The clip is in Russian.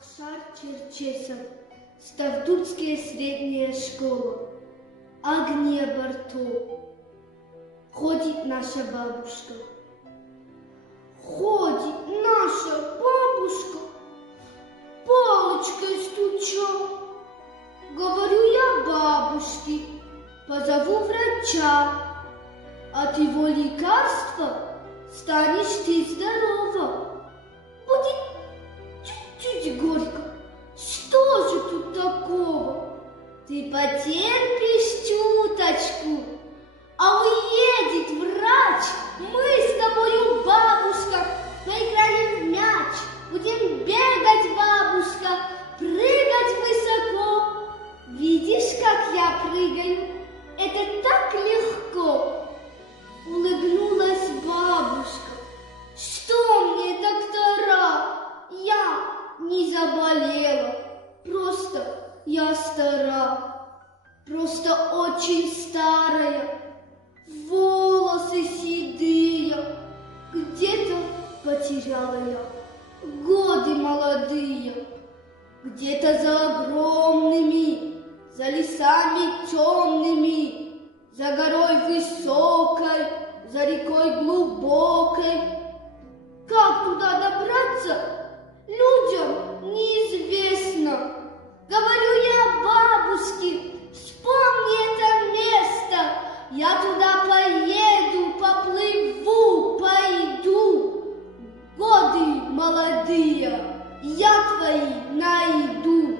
Ахшар Черчесов, Ставдутская средняя школа, Агния Барто. Ходит наша бабушка. Ходит наша бабушка, палочкой стуча. Говорю я бабушке, позову врача. От его лекарства станешь ты здорова. Будет чуть-чуть горько. Что же тут такого? Ты потерпишь чуточку, а уедет врач. Мы с тобою, бабушка, поиграем в мяч. Будем бегать, бабушка, прыгать высоко. Видишь, как я прыгаю? Это так легко. Улыбнулась бабушка. Что мне, доктора? Я не заболела. Просто я стара. Просто очень старая. Волосы седые. Где-то потеряла я годы молодые. Где-то за огромными, за лесами темными, за горой высокой, за рекой глубокой. Как туда добраться, людям неизвестно. Говорю я бабушке, вспомни это место. Я туда поеду, поплыву, пойду. Годы молодые, я твои найду.